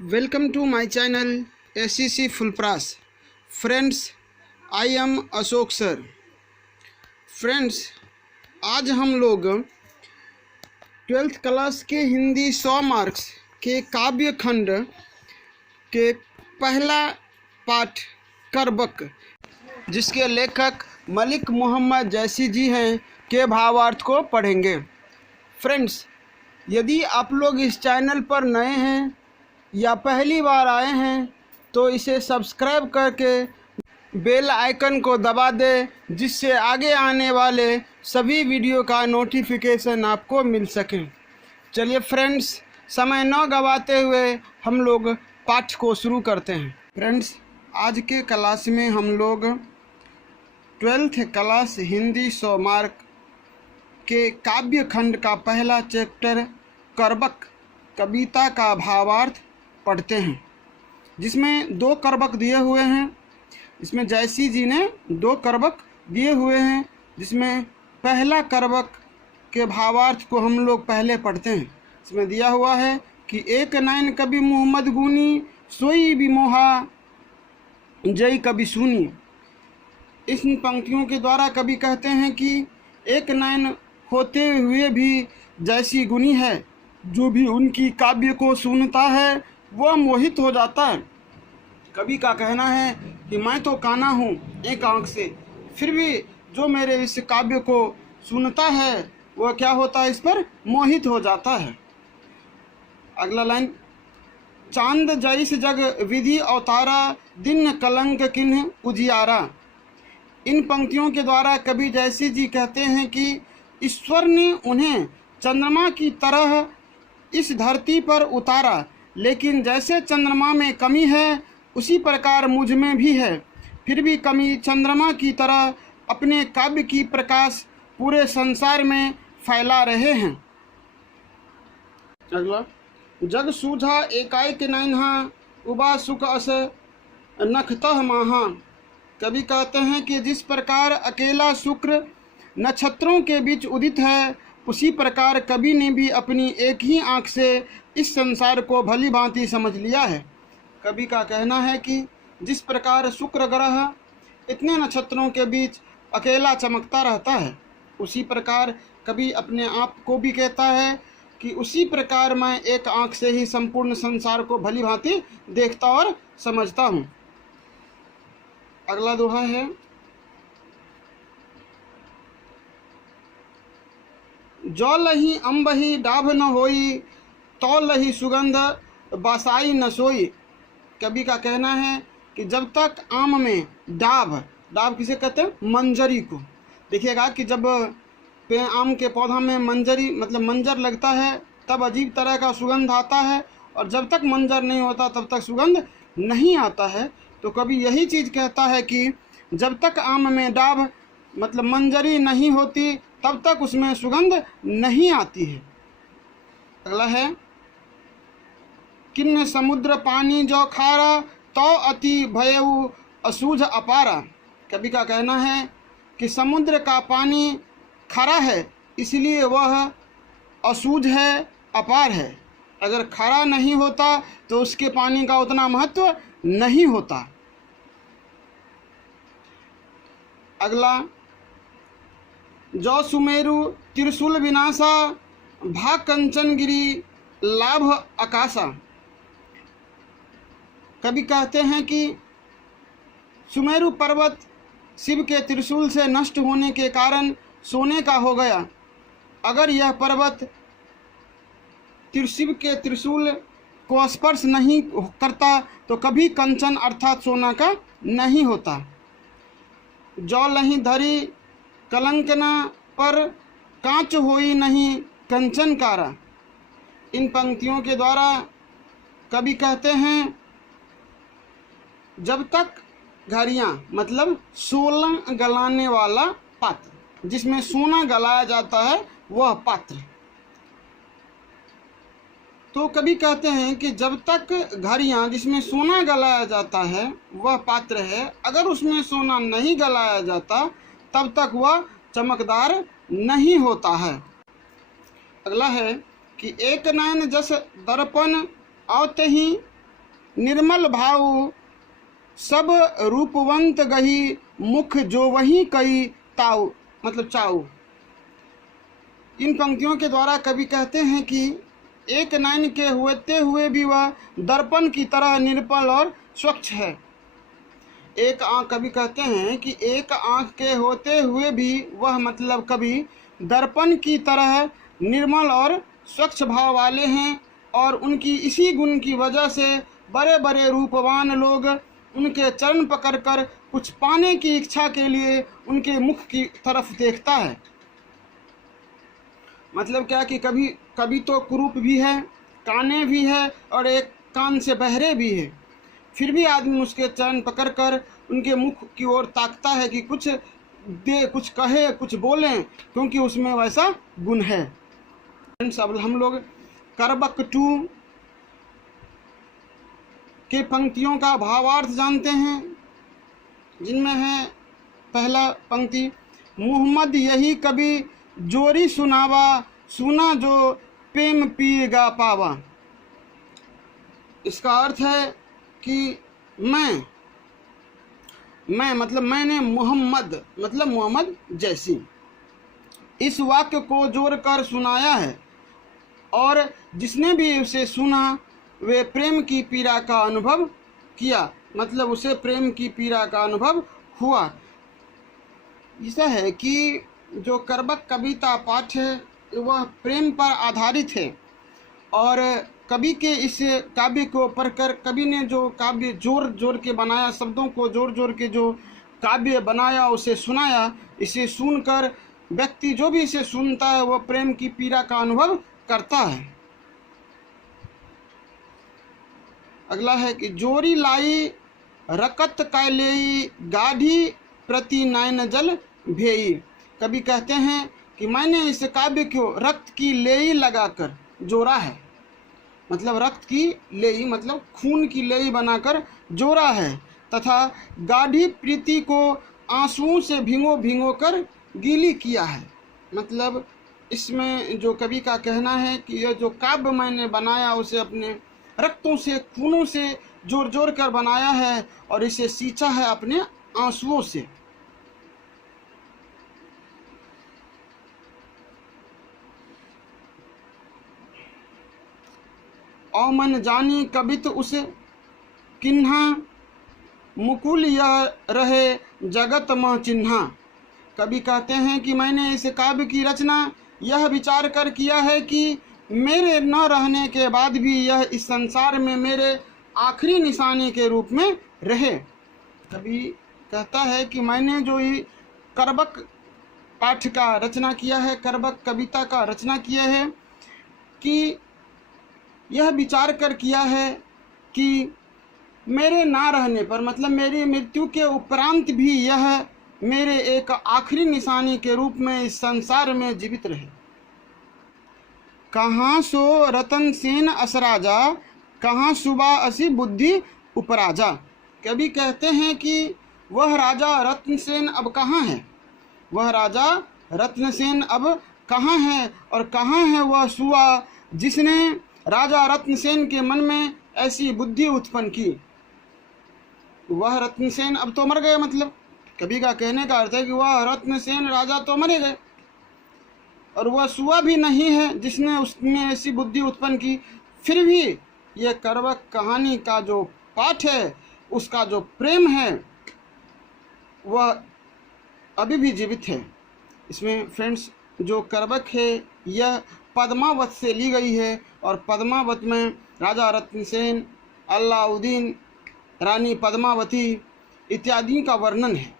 Welcome to my channel SCC Fulpras. Friends, I am Ashok sir. Friends, आज हम लोग 12th class के Hindi 100 marks के काव्य खंड के पहला पाठ करबक, जिसके लेखक मलिक मोहम्मद जैसी जी हैं, के भावार्थ को पढ़ेंगे। फ्रेंड्स, यदि आप लोग इस चैनल पर नए हैं या पहली बार आए हैं तो इसे सब्सक्राइब करके बेल आइकन को दबा दें, जिससे आगे आने वाले सभी वीडियो का नोटिफिकेशन आपको मिल सके। चलिए फ्रेंड्स, समय न गवाते हुए हम लोग पाठ को शुरू करते हैं। फ्रेंड्स, आज के क्लास में हम लोग 12th क्लास हिंदी 100 मार्क के काव्य खंड का पहला चैप्टर करबक, कविता का भावार्थ पढ़ते हैं, जिसमें 2 करबक दिए हुए हैं। इसमें जैसी जी ने 2 करबक दिए हुए हैं, जिसमें पहला करबक के भावार्थ को हम लोग पहले पढ़ते हैं। इसमें दिया हुआ है कि एक नैन कवि मोहम्मद गुनी, सोई विमोहा जय कवि सुनी। इस पंक्तियों के द्वारा कवि कहते हैं कि एक नैन होते हुए भी जैसी गुनी है, जो भी उनकी काव्य को सुनता है वह मोहित हो जाता है। कवि का कहना है कि मैं तो काना हूँ एक आँख से, फिर भी जो मेरे इस काव्य को सुनता है वह क्या होता है, इस पर मोहित हो जाता है। अगला लाइन, चांद जैस जग विधि अवतारा, दिन कलंक किन्ह उजियारा। इन पंक्तियों के द्वारा कवि जैसी जी कहते हैं कि ईश्वर ने उन्हें चंद्रमा की तरह इस धरती पर उतारा, लेकिन जैसे चंद्रमा में कमी है उसी प्रकार मुझ में भी है। फिर भी कवि चंद्रमा की तरह अपने काव्य की प्रकाश पूरे संसार में फैला रहे हैं। अगला, जग सूझा एकाएक नैन्हा, उबा सुख अस नखतः माहा। कवि कहते हैं कि जिस प्रकार अकेला शुक्र नक्षत्रों के बीच उदित है, उसी प्रकार कवि ने भी अपनी एक ही आँख से इस संसार को भली भांति समझ लिया है। कवि का कहना है कि जिस प्रकार शुक्र ग्रह इतने नक्षत्रों के बीच अकेला चमकता रहता है, उसी प्रकार कवि अपने आप को भी कहता है कि उसी प्रकार मैं एक आँख से ही संपूर्ण संसार को भली भांति देखता और समझता हूँ। अगला दोहा है, जो लही अम्बही डाभ न होई, तो लही सुगंध बसाई न सोई। कवि का कहना है कि जब तक आम में डाभ किसे कहते हैं, मंजरी को। देखिएगा कि जब आम के पौधा में मंजरी मतलब मंजर लगता है तब अजीब तरह का सुगंध आता है, और जब तक मंजर नहीं होता तब तक सुगंध नहीं आता है। तो कवि यही चीज़ कहता है कि जब तक आम में डाभ मतलब मंजरी नहीं होती तब तक उसमें सुगंध नहीं आती है। अगला है, किन्न समुद्र पानी जो खारा, तो अति भयउ असूझ अपारा। कवि का कहना है कि समुद्र का पानी खारा है, इसलिए वह असूझ है, अपार है। अगर खारा नहीं होता तो उसके पानी का उतना महत्व नहीं होता। अगला, जो सुमेरु त्रिशूल विनाशा, भा कंचन गिरी लाभ आकाशा। कवि कहते हैं कि सुमेरु पर्वत शिव के त्रिशूल से नष्ट होने के कारण सोने का हो गया। अगर यह पर्वत शिव के त्रिशूल को स्पर्श नहीं करता तो कभी कंचन अर्थात सोना का नहीं होता। जो लही धरी कलंकना, पर कांच होई नहीं कंचन कारा। इन पंक्तियों के द्वारा कवि कहते हैं जब तक घड़ियाँ मतलब सोना गलाने वाला पात्र, जिसमें सोना गलाया जाता है वह पात्र। तो कवि कहते हैं कि जब तक घड़ियाँ जिसमें सोना गलाया जाता है वह पात्र है, अगर उसमें सोना नहीं गलाया जाता तब तक वह चमकदार नहीं होता है। अगला है कि एक नैन जस दर्पण आवते ही निर्मल भाव सब रूपवंत गही, मुख जो वही कई ताऊ, मतलब चाऊ। इन पंक्तियों के द्वारा कवि कहते हैं कि एक नयन के होते हुए भी वह दर्पण की तरह निर्मल और स्वच्छ है। एक आँख, कवि कहते हैं कि एक आँख के होते हुए भी वह, मतलब कवि, दर्पण की तरह निर्मल और स्वच्छ भाव वाले हैं, और उनकी इसी गुण की वजह से बड़े बड़े रूपवान लोग उनके चरण पकड़कर कुछ पाने की इच्छा के लिए उनके मुख की तरफ देखता है। मतलब क्या कि कभी तो कुरूप भी है, काने भी है, और एक कान से बहरे भी है, फिर भी आदमी उसके चरण पकड़कर उनके मुख की ओर ताकता है कि कुछ दे, कुछ कहे, कुछ बोलें, क्योंकि उसमें वैसा गुण है। फ्रेंड्स, अब हम लोग करबक 2 के पंक्तियों का भावार्थ जानते हैं, जिनमें है पहला पंक्ति, मुहम्मद यही कभी जोरी सुनावा, सुना जो प्रेम पिएगा पावा। इसका अर्थ है कि मैं मतलब मैंने मोहम्मद, मतलब मोहम्मद जैसी, इस वाक्य को जोड़कर सुनाया है, और जिसने भी उसे सुना वे प्रेम की पीड़ा का अनुभव किया, मतलब उसे प्रेम की पीड़ा का अनुभव हुआ। ऐसा है कि जो करबक कविता पाठ है वह प्रेम पर आधारित है, और कवि के इस काव्य को पढ़कर कवि ने जो काव्य जोड़ जोड़ के बनाया, शब्दों को जोड़ जोड़ के जो काव्य बनाया, उसे सुनाया। इसे सुनकर व्यक्ति, जो भी इसे सुनता है, वह प्रेम की पीड़ा का अनुभव करता है। अगला है कि जोरी लाई रकत कैलेई, गाढ़ी प्रति नयन जल भेई। कवि कहते हैं कि मैंने इस काव्य को रक्त की लेई लगाकर जोड़ा है, मतलब रक्त की लेई मतलब खून की लेई बनाकर जोड़ा है, तथा गाढ़ी प्रीति को आंसुओं से भिगो भिगो कर गीली किया है। मतलब इसमें जो कवि का कहना है कि यह जो काव्य मैंने बनाया उसे अपने रक्तों से, खूनों से जोड़ जोड़ कर बनाया है, और इसे सींचा है अपने आंसुओं से। औ मन जानी कबित उस किन्हा, मुकुल यह रहे जगत म चिन्हा। कवि कहते हैं कि मैंने इस काव्य की रचना यह विचार कर किया है कि मेरे न रहने के बाद भी यह इस संसार में मेरे आखिरी निशानी के रूप में रहे। कवि कहता है कि मैंने जो ये करबक पाठ का रचना किया है, करबक कविता का रचना किया है, कि यह विचार कर किया है कि मेरे ना रहने पर, मतलब मेरी मृत्यु के उपरांत भी यह मेरे एक आखिरी निशानी के रूप में इस संसार में जीवित रहे। कहाँ सो रतन सेन असराजा, कहाँ सुबह असी बुद्धि उपराजा। कवि कहते हैं कि वह राजा रत्नसेन अब कहाँ है, वह राजा रत्नसेन अब कहाँ है, और कहाँ है वह सुआ जिसने राजा रत्नसेन के मन में ऐसी बुद्धि उत्पन्न की। वह रत्नसेन अब तो मर गए, मतलब कवि का कहने का अर्थ है कि वह रत्नसेन राजा तो मरे गए, और वह सुआ भी नहीं है जिसने उसमें ऐसी बुद्धि उत्पन्न की। फिर भी यह करबक कहानी का जो पाठ है, उसका जो प्रेम है, वह अभी भी जीवित है। इसमें फ्रेंड्स जो करबक है यह पद्मावत से ली गई है, और पद्मावत में राजा रत्नसेन, अलाउद्दीन, रानी पद्मावती इत्यादि का वर्णन है।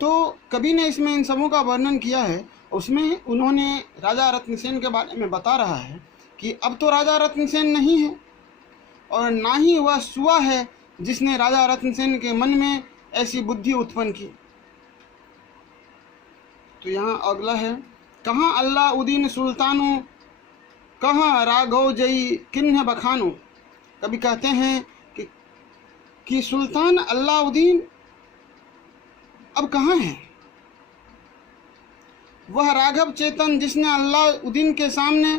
तो कवि ने इसमें इन सबों का वर्णन किया है। उसमें उन्होंने राजा रत्नसेन के बारे में बता रहा है कि अब तो राजा रत्नसेन नहीं है, और ना ही वह सुआ है जिसने राजा रत्नसेन के मन में ऐसी बुद्धि उत्पन्न की। तो यहाँ अगला है, कहाँ अलाउद्दीन सुल्तानो, कहाँ राघव जई किन्ह बखानो। कवि कहते हैं कि सुल्तान अलाउद्दीन अब कहाँ है, वह राघव चेतन जिसने अलाउद्दीन के सामने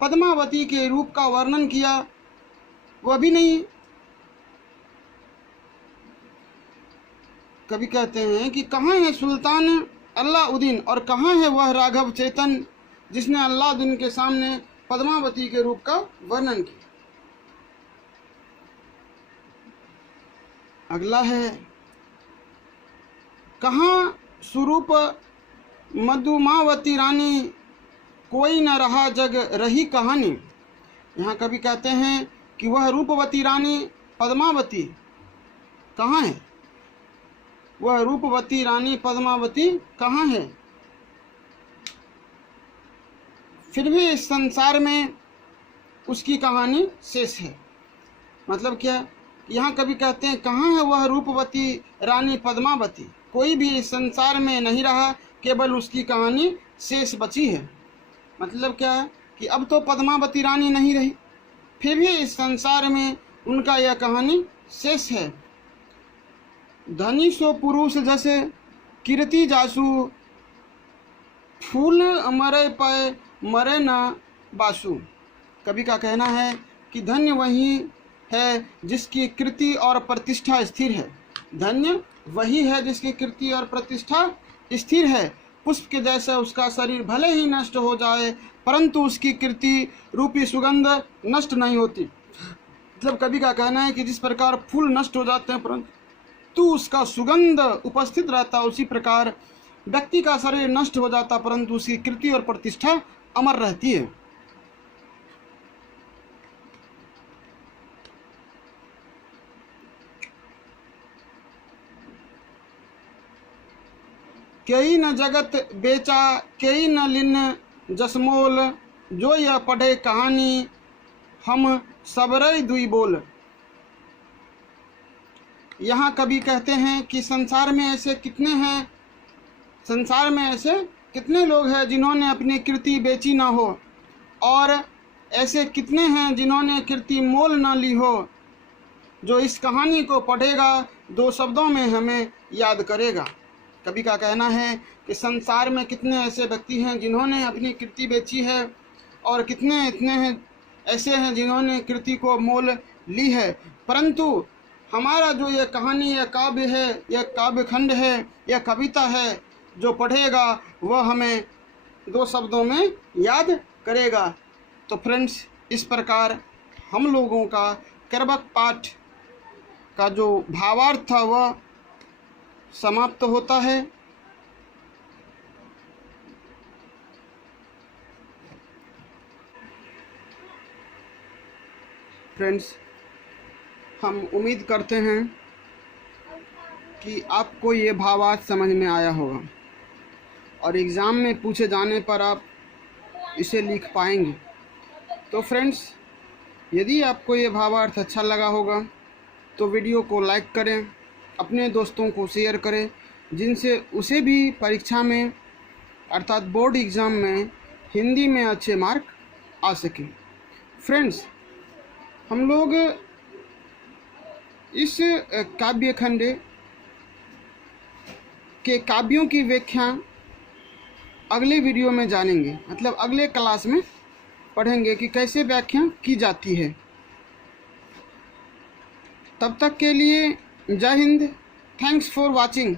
पद्मावती के रूप का वर्णन किया, वह भी नहीं। कवि कहते हैं कि कहाँ है सुल्तान अलाउद्दीन और कहाँ है वह राघव चेतन जिसने अलाउद्दीन के सामने पद्मावती के रूप का वर्णन किया। अगला है, कहाँ स्वरूप मधुमावती रानी कोई न रहा जग रही कहानी। यहाँ कवि कहते हैं कि वह रूपवती रानी पद्मावती कहाँ है, वह रूपवती रानी पद्मावती कहाँ है, फिर भी इस संसार में उसकी कहानी शेष है। मतलब क्या, यहाँ कवि कहते हैं कहाँ है वह रूपवती रानी पद्मावती, कोई भी इस संसार में नहीं रहा, केवल उसकी कहानी शेष बची है। मतलब क्या है कि अब तो पद्मावती रानी नहीं रही, फिर भी इस संसार में उनका यह कहानी शेष है। धनी सो पुरुष जैसे कीर्ति जासु, फूल मरे पे मरे न बासु। कवि का कहना है कि धन्य वही है जिसकी कीर्ति और प्रतिष्ठा स्थिर है। धन्य वही है जिसकी कीर्ति और प्रतिष्ठा स्थिर है। पुष्प के जैसा उसका शरीर भले ही नष्ट हो जाए, परंतु उसकी कीर्ति रूपी सुगंध नष्ट नहीं होती। मतलब कवि का कहना है कि जिस प्रकार फूल नष्ट हो जाते हैं परंतु उसका सुगंध उपस्थित रहता, उसी प्रकार व्यक्ति का शरीर नष्ट हो जाता परंतु उसकी कीर्ति और प्रतिष्ठा अमर रहती है। कई न जगत बेचा कई न लिन जसमोल, जो यह पढ़े कहानी हम सबरई दुई बोल। यहाँ कवि कहते हैं कि संसार में ऐसे कितने हैं, संसार में ऐसे कितने लोग हैं जिन्होंने अपनी कीर्ति बेची ना हो, और ऐसे कितने हैं जिन्होंने कीर्ति मोल ना ली हो। जो इस कहानी को पढ़ेगा दो शब्दों में हमें याद करेगा। कवि का कहना है कि संसार में कितने ऐसे व्यक्ति हैं जिन्होंने अपनी कीर्ति बेची है, और कितने इतने हैं ऐसे हैं जिन्होंने कीर्ति को मोल ली है, परंतु हमारा जो ये कहानी, यह काव्य है, यह काव्य खंड है, यह कविता है, जो पढ़ेगा वह हमें दो शब्दों में याद करेगा। तो फ्रेंड्स, इस प्रकार हम लोगों का कर्बक पाठ का जो भावार्थ था वह समाप्त होता है। फ्रेंड्स, हम उम्मीद करते हैं कि आपको ये भावार्थ समझ में आया होगा और एग्ज़ाम में पूछे जाने पर आप इसे लिख पाएंगे। तो फ्रेंड्स, यदि आपको ये भावार्थ अच्छा लगा होगा तो वीडियो को लाइक करें, अपने दोस्तों को शेयर करें, जिनसे उसे भी परीक्षा में अर्थात बोर्ड एग्ज़ाम में हिंदी में अच्छे मार्क आ सकें। फ्रेंड्स, हम लोग इस काव्य खंड के काव्यों की व्याख्या अगले वीडियो में जानेंगे, मतलब अगले क्लास में पढ़ेंगे कि कैसे व्याख्या की जाती है। तब तक के लिए जय हिंद, थैंक्स फॉर वॉचिंग।